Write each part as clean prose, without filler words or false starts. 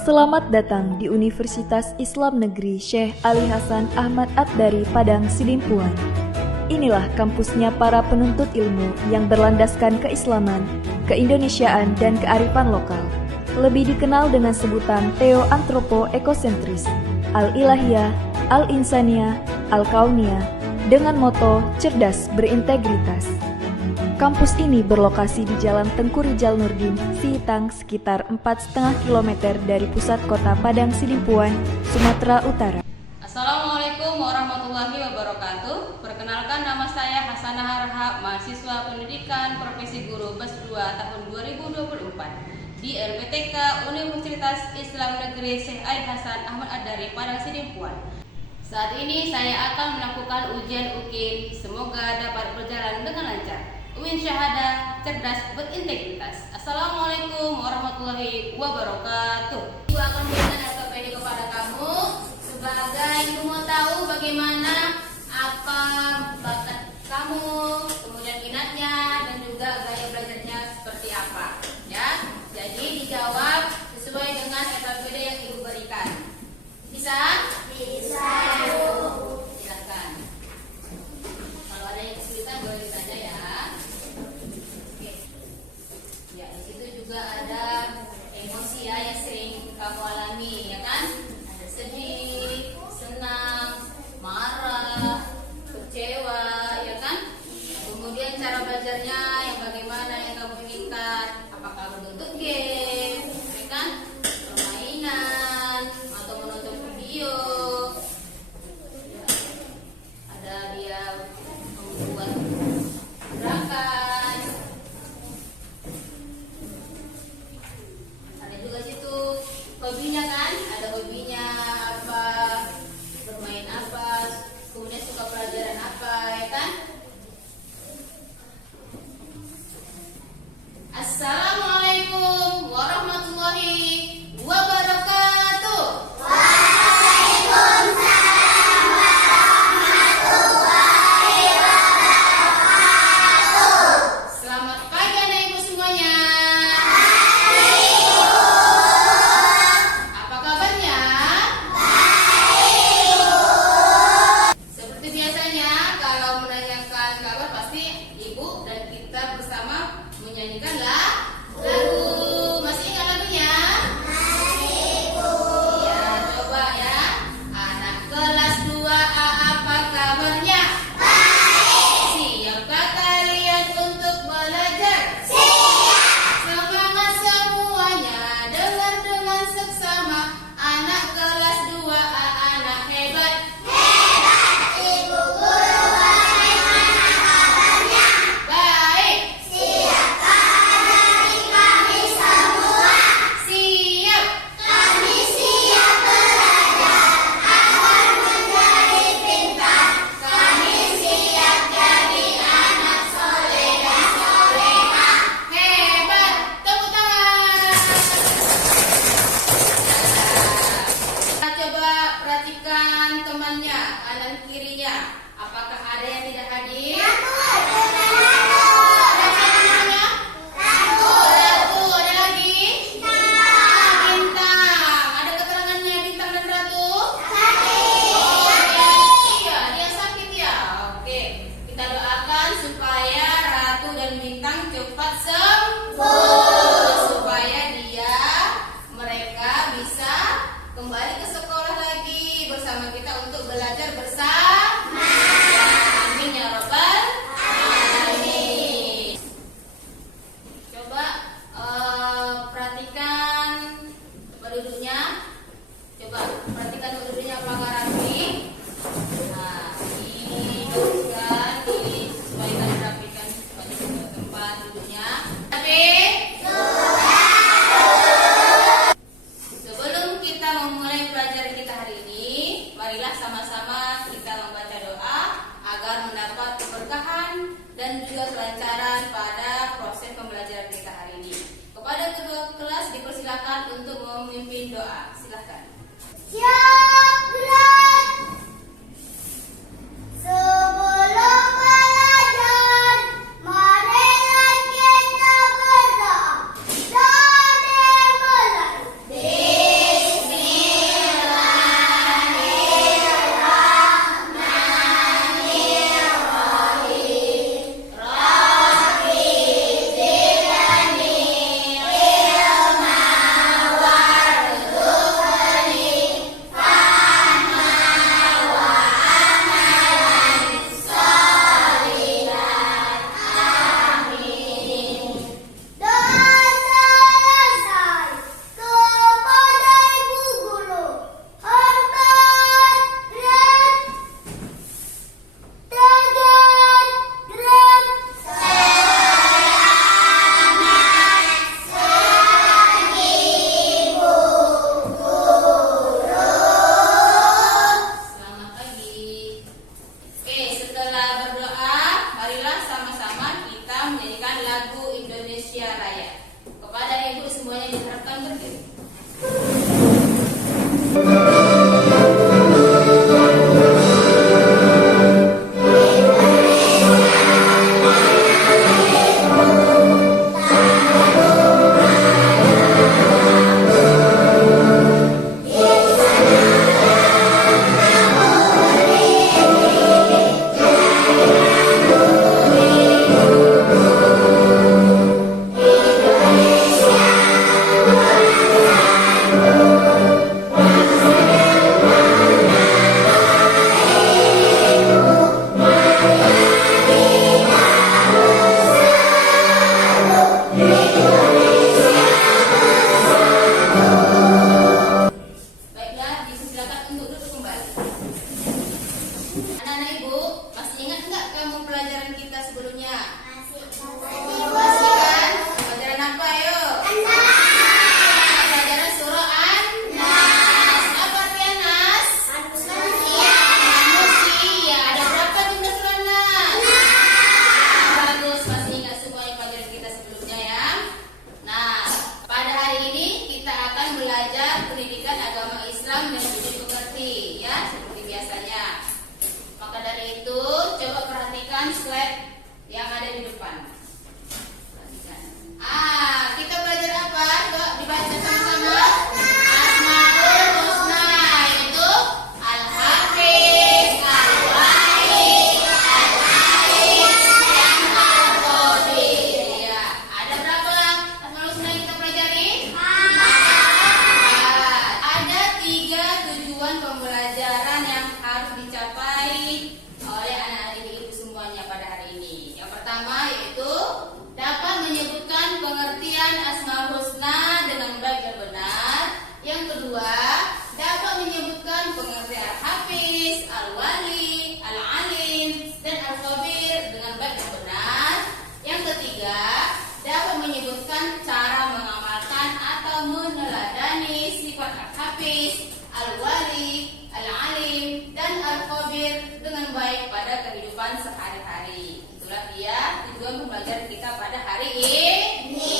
Selamat datang di Universitas Islam Negeri Syekh Ali Hasan Ahmad Ad-Dari Padang Sidimpuan. Inilah kampusnya para penuntut ilmu yang berlandaskan keislaman, keindonesiaan, dan kearifan lokal. Lebih dikenal dengan sebutan Theo-Antropo-Ekosentris, Al-Ilahiyah, Al-Insaniyah, Al-Kauniyah, dengan moto cerdas berintegritas. Kampus ini berlokasi di Jalan Tengku Rijal Nurdin, Sihitang, sekitar 4,5 km dari pusat kota Padang Sidimpuan, Sumatera Utara. Assalamualaikum warahmatullahi wabarakatuh. Perkenalkan, nama saya Hasanah Harahap, mahasiswa pendidikan profesi guru BES 2 tahun 2024 di LPTK Universitas Islam Negeri Syekh Ali Hasan Ahmad Ad-Dari Padang Sidimpuan. Saat ini saya akan melakukan ujian UKIN, semoga dapat berjalan dengan lancar. Uin Syahadah cerdas berintegritas. Assalamualaikum warahmatullahi wabarakatuh. Ibu akan memberikan SOP ini kepada kamu sebagai ibu mau tahu bagaimana apa bakat kamu, kemudian minatnya, dan juga gaya belajarnya seperti apa. Ya, jadi dijawab sesuai dengan SOP yang ibu berikan. Bisa? Bisa. Silakan. Kalau ada yang kesulitan boleh ditanya ya. Ya, di situ juga ada emosi ya yang sering kamu alami, ya kan? Ada sedih, senang, marah, kecewa, ya kan? Kemudian cara belajarnya yang bagaimana yang kamu inginkan? Apakah berbentuk game, ya kan? Permainan atau menonton video? Ya. Ada dia membuat gerakan. Hobinya kan, ada hobinya apa, bermain apa, kemudian suka pelajaran apa, ya kan? Assalamualaikum warahmatullahi wabarakatuh. Waalaikumsalam warahmatullahi wabarakatuh. Selamat pagi anak ibu semuanya. Perhatikan temannya, kanan kirinya. Apakah ada yang tidak hadir? Ada temannya? Ratu. Ada lagi? Bintang. Ada keterangannya bintang dan ratu? Iya, dia sakit ya. Oke, kita doakan supaya ratu dan bintang cepat sembuh, supaya mereka bisa kembali ke sekolah lagi bersama kita untuk belajar bersama. Anak-anak Ibu, masih ingat nggak kamu pelajaran kita sebelumnya? Masih. Masih kan? Pelajaran apa ayo? Pelajaran surah An-Nas. Apa artinya Nas? Manusia. Manusia. Ada berapa jumlah surah An-Nas? Bagus, masih ingat semuanya pelajaran kita sebelumnya ya. Nah, pada hari ini kita akan belajar pendidikan agama Islam dan budi pekerti ya, seperti biasanya. Maka dari itu, coba perhatikan slide yang ada di depan. Perhatikan. Kita belajar apa? Coba dibaca sama-sama. Asmaul Husna, yaitu Al-Hafiz, Al-Wali, Al-Alim, dan Al-Qadir. Ya, ada berapa Asmaul Husna yang kita pelajari? Ada 3 tujuan pembelajaran yang harus dicapai oleh anak-anak ibu semuanya pada hari ini. Yang pertama yaitu dapat menyebutkan pengertian Asmaul Husna dengan baik dan benar. Yang kedua, dapat menyebutkan pengertian Al-Hafiz, Al-Wali, Al-Alim, dan Al-Khabir dengan baik dan benar. Yang ketiga, dapat menyebutkan cara mengamalkan atau meneladani sifat Al-Hafiz, Al-Wali, Al-Alim, dan Al-Khabir dengan baik pada kehidupan sehari-hari. Itulah dia tujuan pembelajaran kita pada hari ini. Ini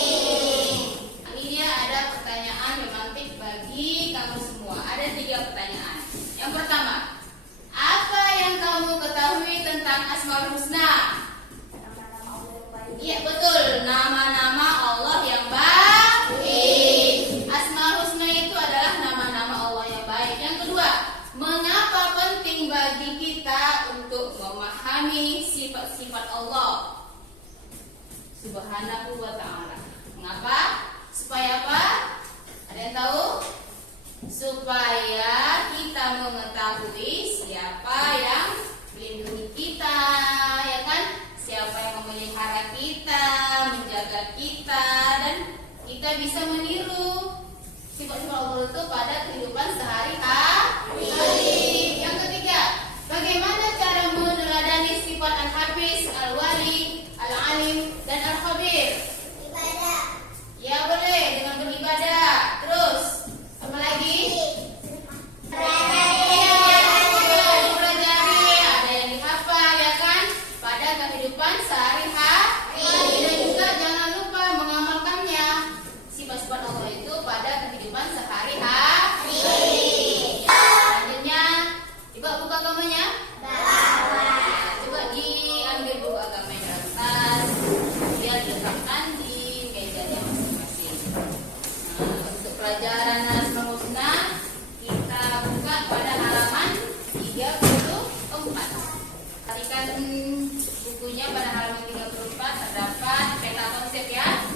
dia ada pertanyaan memantik bagi kamu semua. Ada 3 pertanyaan. Yang pertama, apa yang kamu ketahui tentang Asmaul Husna? Iya betul, nama-nama Allah yang baik. Asmaul Husna itu adalah nama-nama Allah yang baik. Yang kedua, mengapa penting bagi kita untuk memahami sifat-sifat Allah Subhanahu wa ta'ala? Mengapa? Supaya apa? Ada yang tahu? Supaya kita mengetahui siapa yang melindungi kita, ya kan? Siapa yang memelihara kita, menjaga kita, dan kita bisa meniru sifat-sifat Allah itu pada kehidupan sehari-hari. Yang ketiga, bagaimana cara meneladani sifat Al-Hafiz, Al-Wali, Al-Alim, dan Al-Khabir? Ibadah. Ya boleh, dengan beribadah. Terus, apa lagi? Dipelajari, ada yang dihafal, ya kan? Pada kehidupan sehari-hari. Dan juga jangan lupa mengamalkannya sifat-sifat Allah itu pada kehidupan sehari-hari. Selanjutnya, coba buka agamanya. Coba diambil buku agama yang dalam tas, kemudian diletakkan di mejanya masing-masing. Untuk pelajaran Asmaul Husna kita buka pada halaman 34. Perhatikan bukunya pada halaman 34 terdapat peta konsep ya,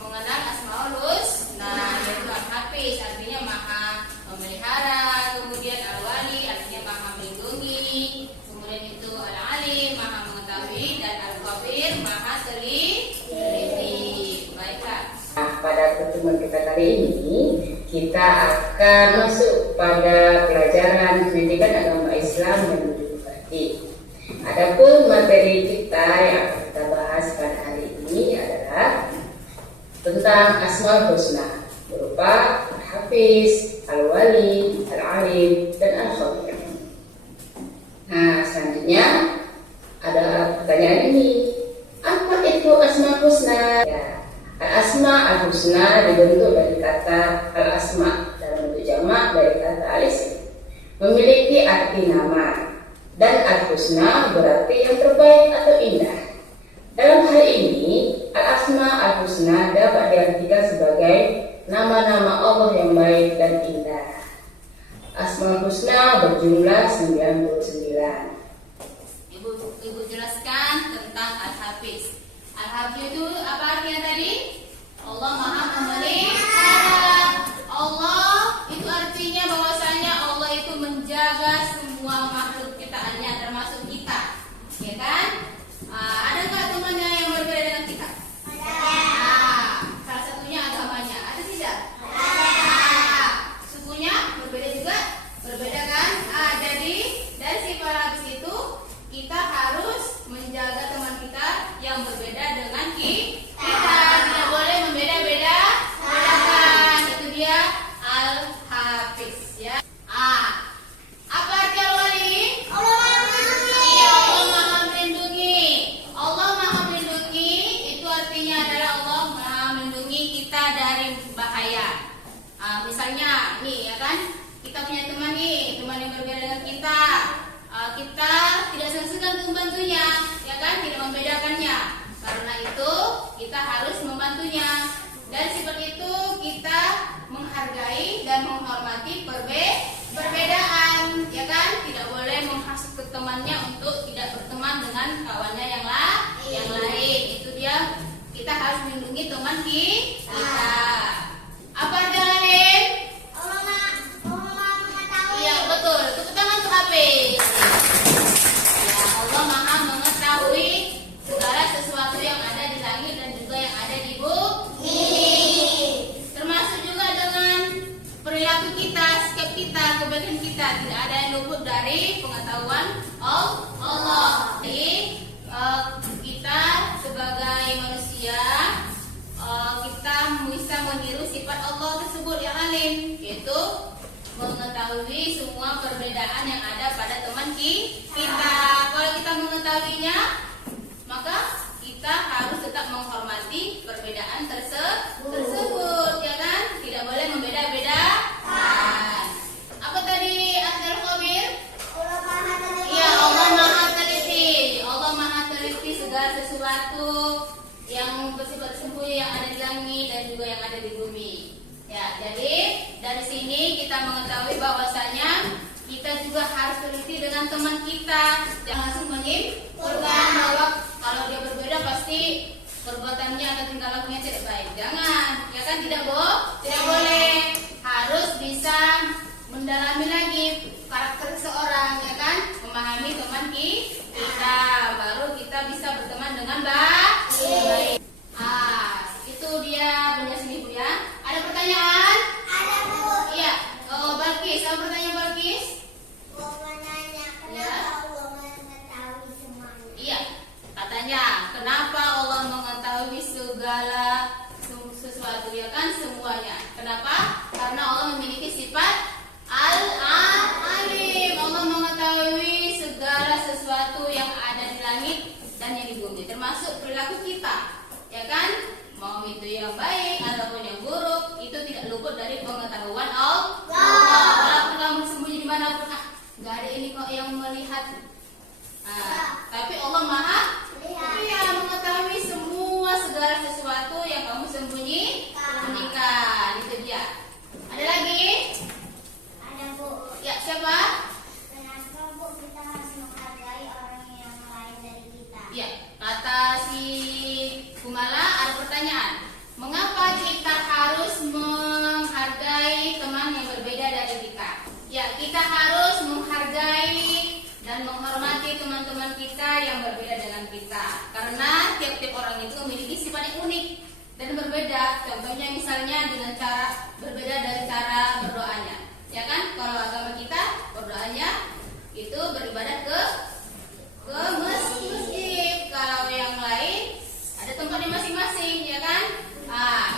mengenal Asmaul Husna, yaitu Al-Hafiz artinya maha memelihara, kemudian Al-Wali artinya maha melindungi, kemudian itu Al-Alim maha mengetahui, dan Al-Khabir maha teliti. Baiklah. Nah, pada pertemuan kita kali ini kita akan masuk pada pelajaran pendidikan agama Islam dan budi pekerti. Adapun materi kita yang akan kita bahas pada hari ini adalah tentang Asmaul Husna berupa Al-Hafiz, Al-Wali, Al-Alim, dan Al-Khabir. Nah, selanjutnya ada pertanyaan ini. Apa itu Asmaul Husna? Ya, Al-Asma Al-Husna dibentuk dari kata Al-Asma dalam bentuk jamak dari kata Al-Isim. Memiliki arti nama, dan Al-Husna berarti yang terbaik atau indah. Dalam hal ini, Al-Asma Al-Husna dapat diartikan sebagai nama-nama Allah yang baik dan indah. Asmaul Husna berjumlah 99. Ibu jelaskan tentang Al-Hafiz. Al-Hafiz itu apa artinya tadi? Allah maha memelihara. Allah itu artinya bahwasanya Allah itu menjaga semua makhluk ciptaannya termasuk kita, ya kan? Ada nggak temannya yang berbeda dengan kita? Salah satunya agamanya. Ada tidak? Sukunya berbeda juga? Berbeda kan? Jadi dari sifat Al-Hafiz itu menghormati perbedaan, ya kan? Tidak boleh menghasut ke temannya untuk tidak berteman dengan kawannya yang lain. Itu dia, kita harus melindungi teman kita. Apa artinya lain? Allah mengetahui. Iya betul. Tepuk tangan untuk Hafiz. Ya, Allah Maha mengetahui segala sesuatu yang ada di langit dan juga yang ada di bumi. Termasuk juga dengan perilaku kita, sikap kita, kebaikan kita, tidak ada yang luput dari pengetahuan Allah. Jadi kita sebagai manusia, kita bisa meniru sifat Allah tersebut yang alim, yaitu mengetahui semua perbedaan yang ada pada teman kita. Kalau kita mengetahuinya, maka kita harus tetap menghormati perbedaan tersebut, ya kan? Tidak boleh membeda-bedakan. Apa tadi Abdul Khabir? Allah Maha teliti. Iya, Allah Maha teliti. Allah Maha teliti segala sesuatu yang bersifat sembunyi yang ada di langit dan juga yang ada di bumi. Ya, jadi dari sini kita mengetahui bahwasanya kita juga harus teliti dengan teman kita. Jangan langsung menyimpulkan bahwa kalau dia berbeda pasti perbuatannya atau tingkah lakunya tidak baik. Jangan, ya kan? Tidak boleh. Harus bisa mendalami lagi karakter seseorang, ya kan? Memahami teman kita, baru kita bisa berteman dengan baik. Itu dia penjelasan Ibu ya. Ada pertanyaan? Ada Bu. Iya. Balkis, apa pertanyaan Balkis? Mau menanya Ya. kenapa Allah mengetahui semuanya? Iya. Katanya, kenapa Allah mengetahui segala sesuatu, ya kan? Semuanya. Kenapa? Karena Allah memiliki sifat Al-Alim. Allah mengetahui segala sesuatu yang ada di langit dan yang di bumi, termasuk perilaku kita, ya kan? Mau itu yang baik ataupun yang buruk, itu tidak luput dari pengetahuan Allah. Walaupun kamu sembunyi dimanapun, nggak ada ini kok yang melihat. Tapi Allah Maha mengetahui semua segala sesuatu yang kamu sembunyikan. Itu dia. Ada lagi? Ada Bu. Ya, siapa? Kenapa Bu kita harus menghargai orang yang lain dari kita? Ya, kata si Kumala ada pertanyaan. Mengapa kita harus menghargai teman yang berbeda dari kita? Ya, kita harus menghargai dan menghormati teman-teman kita yang berbeda dengan kita. Karena tiap-tiap orang itu memiliki sifat yang unik dan berbeda. Contohnya misalnya dengan cara berbeda dari cara berdoanya. Ya kan? Kalau agama kita berdoanya itu beribadah ke masjid. Kalau yang lain ada tempatnya masing-masing, ya kan?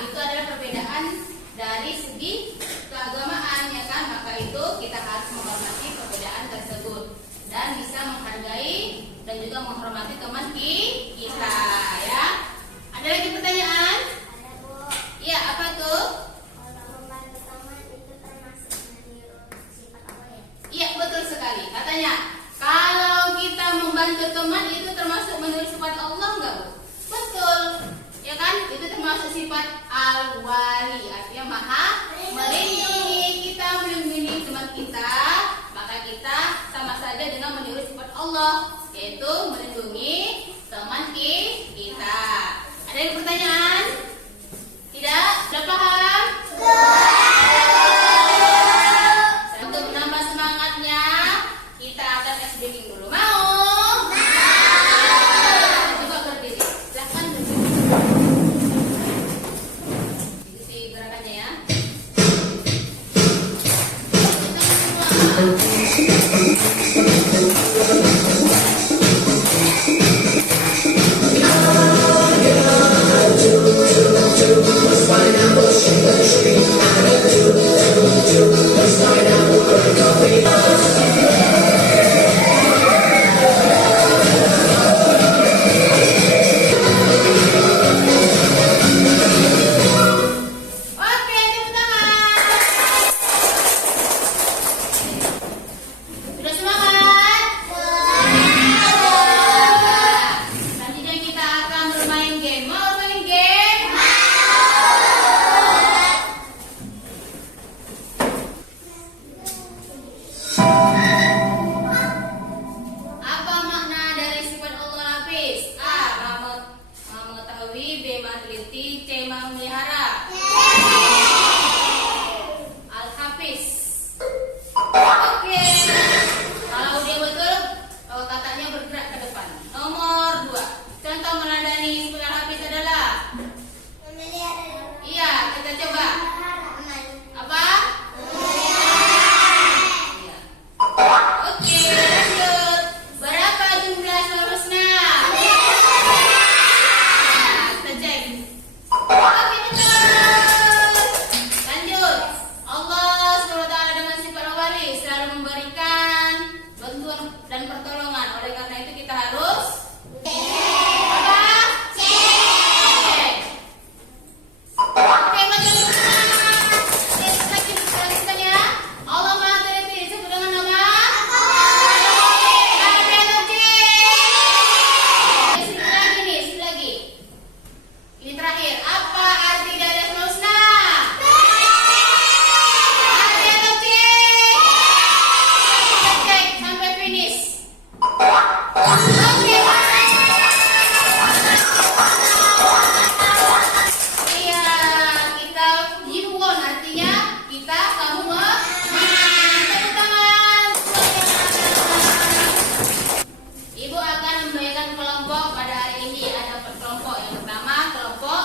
Itu adalah perbedaan dari segi keagamaan, ya kan? Maka itu kita harus menghormati perbedaan tersebut dan bisa menghargai dan juga menghormati teman kita, ya. Ada lagi pertanyaan? Ada Bu. Iya, apa tuh? Kalau membantu teman itu termasuk meniru sifat Allah ya? Iya, betul sekali. Katanya, kalau kita membantu teman itu termasuk meniru sifat Allah enggak, Bu? Betul. Ya kan? Itu termasuk sifat Al-Wali, artinya Maha melindungi. Kita melindungi teman kita, maka kita sama saja dengan meniru sifat Allah, yaitu melindungi teman kita. Ada yang pertanyaan? Tidak? Sudah paham? Untuk menambah semangatnya, kita akan SBG dulu. Mau? Coba berdiri. Silahkan berdiri. Ikuti gerakannya ya. Find out what's in the tree. maha memelihara? Al-Hafiz. Oke. Kalau dia betul, kakaknya bergerak ke depan. Nomor 2. Contoh menandani sebelah Hafiz adalah? Iya, kita coba. Apa? Iya. Oke, lanjut. Berapa jumlah Asmaul Husna? Kita cek. Oke, betul. Lanjut. Allah SWT dengan sifat al-wali selalu memberikan bantuan dan pertolongan. Oleh karena itu kita harus apa? Cek. Oke, macam lagi lanjutkan ya. Allah Maha Teliti disebut dengan nama? Ada atau cek? Sini lagi nih, sini lagi. Ini terakhir. Apa arti dari Asmaul Husna? Ada atau cek? Kita cek sampai finish. Oke. Iya, kita jiwon artinya kita kamu menang. Tepuk tangan. Ibu akan membagikan kelompok pada hari ini. Ada 4 kelompok. Yang pertama kelompok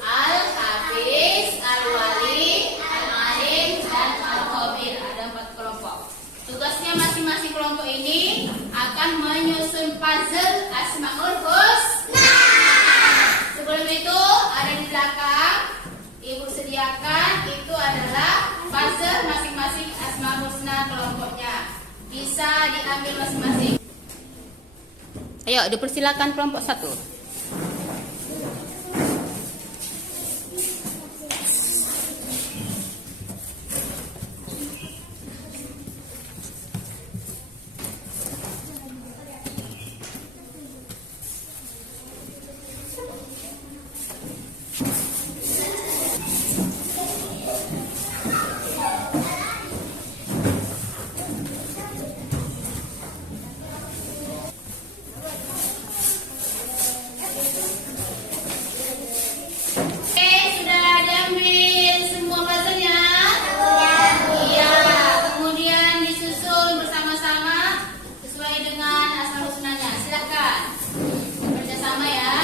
Al-Hafiz, Al-Wali, Al-Alim, dan Al-Khabir. Ada 4 kelompok. Tugasnya masing-masing kelompok ini akan menyusun puzzle Asmaul Husna. Sebelum itu ada di belakang Ibu sediakan itu adalah puzzle masing-masing Asmaul Husna kelompoknya. Bisa diambil masing-masing. Ayo, dipersilakan kelompok 1. Oke, sudah diambil semua puzzle-nya? Iya. Kemudian disusun bersama-sama sesuai dengan Asmaul Husna-nya. Silakan. Kerjasama ya.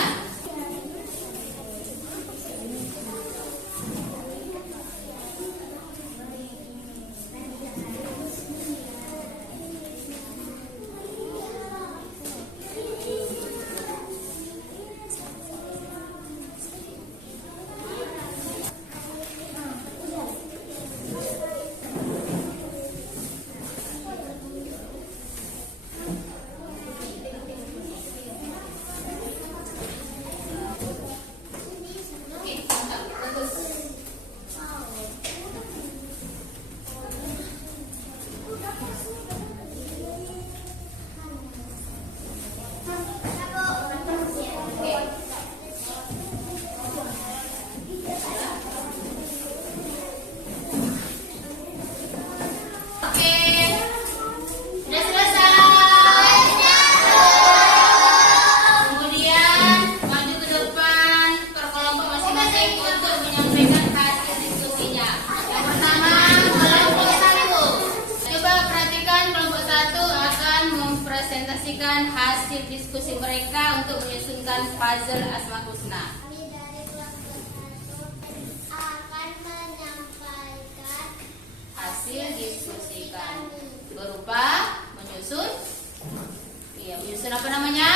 Oke, mantap. Bagus. Oke. Sudah selesai. Kemudian maju ke depan per kelompok masing-masing untuk menyampaikan hasil diskusinya. Yang pertama kelompok 1. Coba perhatikan kelompok 1 akan mempresentasikan hasil diskusi mereka untuk menyusunkan puzzle Asmaul Husna. Kami dari kelompok 1 akan menyampaikan Hasil diskusikan berupa menyusun. Iya, menyusun apa namanya?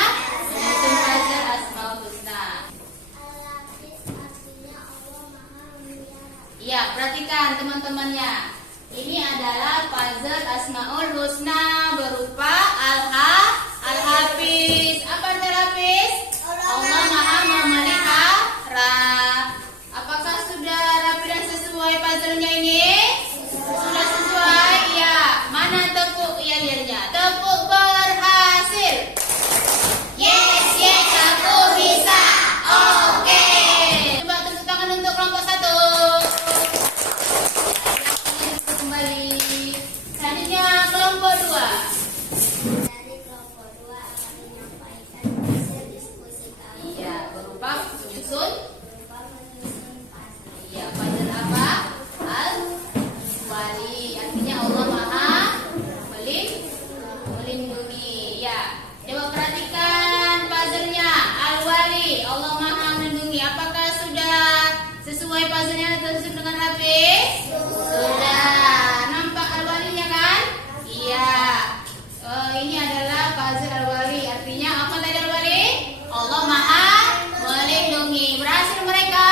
Menyusun puzzle Asmaul Husna. Al-Hafiz artinya Allah Maha Memelihara. Iya, perhatikan teman-temannya. Ini adalah puzzle Asmaul Husna berupa Al-Hafiz. Apa arti Al-Hafiz? Allah Maha Memelihara. Apakah sudah rapi dan sesuai puzzle-nya ini? Sudah sesuai? Ya. Mana tepuk yel-yelnya? Tepuk berhasil. Yes, yes, aku bisa. Oke. Coba tepuk tangan untuk kelompok 1. Kembali. Selanjutnya kelompok 2. Dari kelompok perhatikan puzzle-nya. Al-Wali, Allah Maha Melindungi. Apakah sudah sesuai puzzle-nya tersusun dengan rapi? Sudah. Nampak Al-Walinya kan? Iya. Ini adalah puzzle Al-Wali. Artinya apa tadi Al-Wali? Allah Maha Melindungi. Berhasil mereka?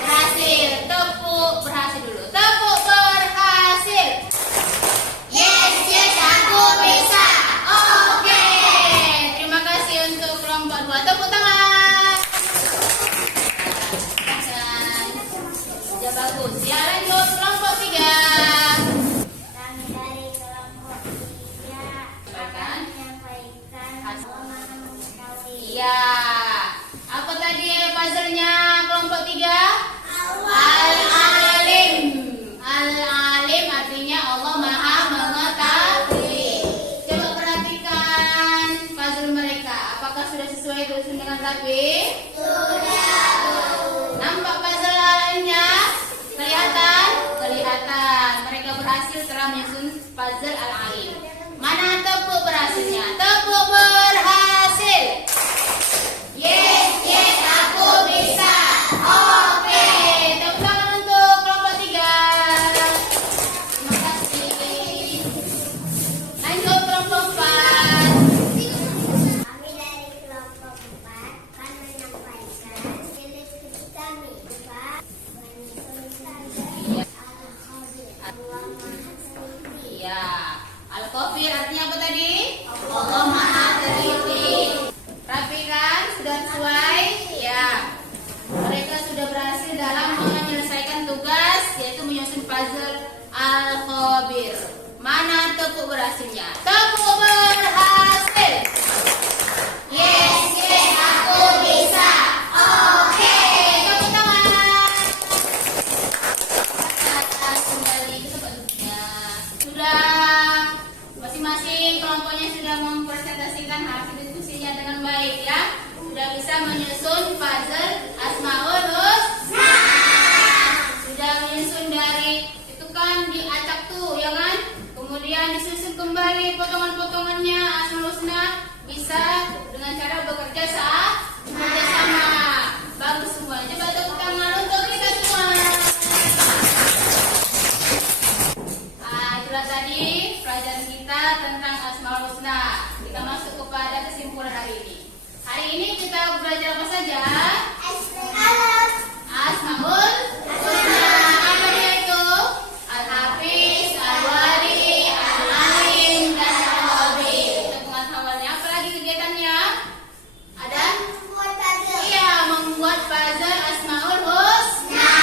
Berhasil. Tepuk berhasil dulu. Tepuk berhasil. Yes, yes, aku bisa. Oke. Terima kasih untuk kelompok 2. Tepuk tangan. Sudah bagus. Ya, lanjut kelompok 3. Kami dari kelompok 3 akan menyampaikan Allah Maha Mengetahui. Iya. Apa tadi puzzle-nya kelompok 3? Al-Alim. Al-Alim artinya Allah Maha Mengetahui. Coba perhatikan puzzle mereka. Apakah sudah sesuai tersusun dengan rapi? Sudah. Nampak puzzle lainnya? Kelihatan? Kelihatan. Mereka berhasil telah menyusun puzzle Al-Alim. Mana tepuk berhasilnya? Tepuk berhasil. Yes, yes, aku bisa. Oke, tepuk tangan untuk kelompok 3. Terima kasih. Lanjut kelompok 4. Kami dari kelompok 4 akan menyampaikan ciri-ciri kami berupa menyusun Al-Khabir. Allah Maha Teliti. Iya. Al-Khabir artinya apa tadi? Allah Maha Teliti. Rapi kan? Sudah sesuai? Ya. Mereka sudah berhasil dalam menyelesaikan tugas yaitu menyusun puzzle Al-Khabir. Mana tepuk berhasilnya? Tepuk berhasil. Yes, yes, aku bisa. Oke, tepuk tangan. Atas kembali ke tempat duduknya. Sudah masing-masing kelompoknya sudah mempresentasikan hasil diskusinya dengan baik ya. Sudah bisa menyusun puzzle Asmaul Husna. Sudah menyusun dari itu kan diacak tuh ya kan. Kemudian disusun kembali potongan-potongannya Asmaul Husna bisa dengan cara bekerja sama. Bagus semua. Coba tepuk tangan untuk kita semua. Itulah tadi pelajaran kita tentang Asmaul Husna. Kita masuk kepada kesimpulan hari ini. Hari ini kita belajar apa saja? Asmaul Husna. Apa dia itu? Al-Hafiz, Al-Wali, Al-Alim, dan Al-Khabir. Kita pengetahuannya. Apa lagi kegiatannya? Ada? Iya, membuat puzzle Asmaul Husna.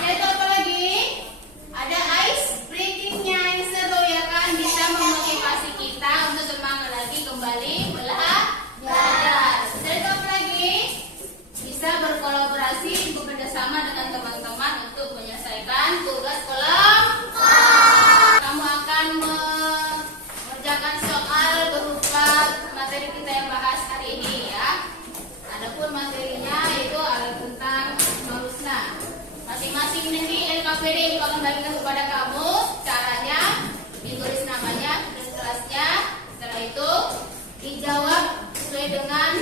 Yaitu apa lagi? Ada ice breaking-nya yang seru ya kan, bisa memotivasi kita untuk semangat lagi kembali belajar. Dan apa lagi? Bisa berkolaborasi bekerjasama dengan teman-teman untuk menyelesaikan tugas kelompok. Kamu akan mengerjakan soal berupa materi kita yang bahas hari ini ya. Adapun materinya itu adalah tentang Asmaul Husna. Masing-masing nanti LKPD itu akan bagikan kepada kamu caranya, ditulis namanya, tulis kelasnya. Setelah itu dijawab sesuai dengan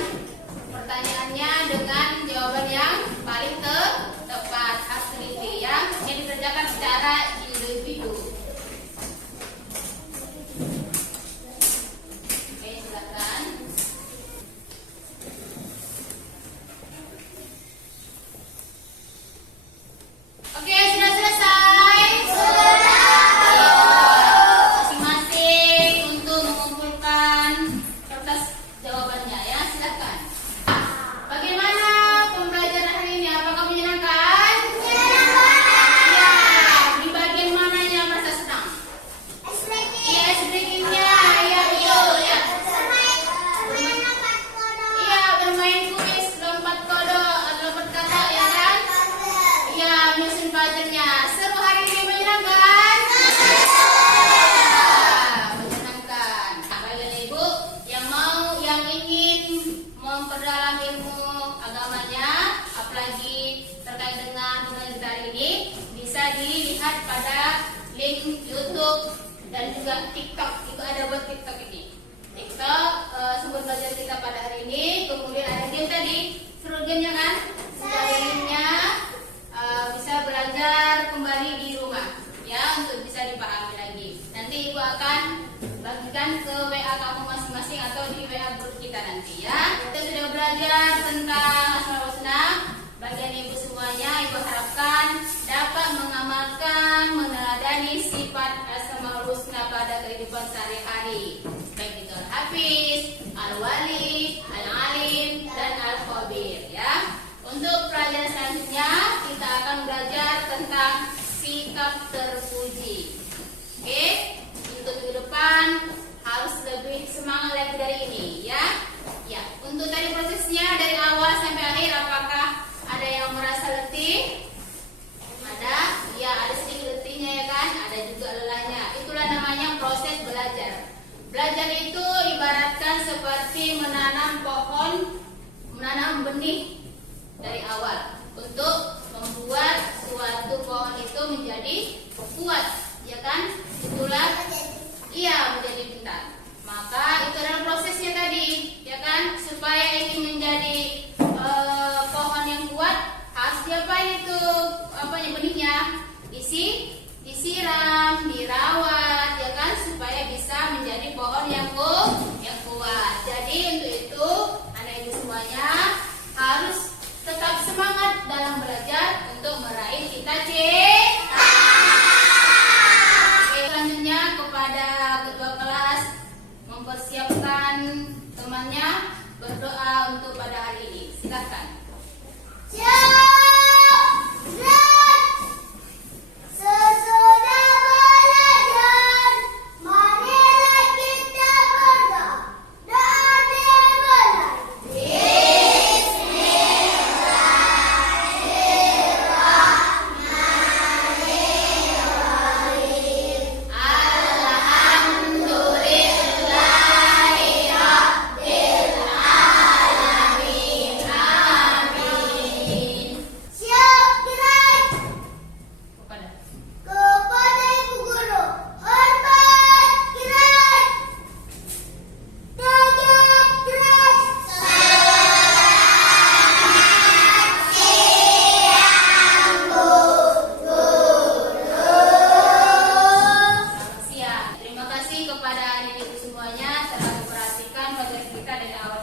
pertanyaannya dengan jawaban yang paling tepat, harus teliti ya. Yang dikerjakan secara individu. Oke, silakan. Oke, sudah selesai? Sudah. Masing-masing untuk mengumpulkan kertas jawabannya ya, silakan. Bagaimana pembelajaran hari ini? Apakah menyenangkan? Menyenangkan. Ya, di bagian mananya merasa senang? Iya, ice breaking-nya. Iya, betul ya. Iya, bermain kuis, lompat kodok, lompat kata ya kan? Iya, menyusun puzzle-nya. Seru hari ini, menyenangkan? Menyenangkan. Bagian ibu yang ingin memperdalam ilmu agamanya, apalagi terkait dengan pembelajaran kita hari ini, bisa dilihat pada link YouTube dan juga TikTok. Itu ada buat TikTok ini. TikTok sumber belajar WA grup kita nanti ya. Kita sudah belajar tentang Asmaul Husna. Bagian ibu semuanya, ibu harapkan dapat mengamalkan, meneladani sifat Asmaul Husna pada kehidupan sehari-hari. Baik itu Al-Hafiz, Al-Wali, Al-Alim, dan Al-Khabir ya. Untuk pelajaran selanjutnya kita akan belajar tentang sikap terpuji. Oke, untuk minggu depan harus lebih semangat lagi dari ini ya. Ya, untuk tadi prosesnya dari awal sampai akhir, apakah ada yang merasa letih? Ada, ya ada sedikit letihnya ya kan, ada juga lelahnya. Itulah namanya proses belajar. Belajar itu ibaratkan seperti menanam pohon, menanam benih dari awal untuk membuat suatu pohon itu menjadi kuat, ya kan? Itulah, iya menjadi pintar. Maka itu adalah prosesnya tadi, ya kan? Supaya ini menjadi pohon yang kuat, harus diapain itu benihnya? Disiram, dirawat, ya kan? Supaya bisa menjadi pohon yang kuat. Jadi untuk itu anak ibu semuanya harus tetap semangat dalam belajar untuk meraih cita-cita. Selanjutnya kepada ketua kelas mempersiapkan temannya berdoa untuk pada hari ini. Silakan. Sesudah belajar, marilah kita berdoa. Doa dimulai. Siap gerak. Kepada Kepada Ibu Guru, hormat gerak. Tegak gerak. selamat siang. Terima kasih kepada adik ibu semuanya telah memperhatikan pelajaran kita dari awal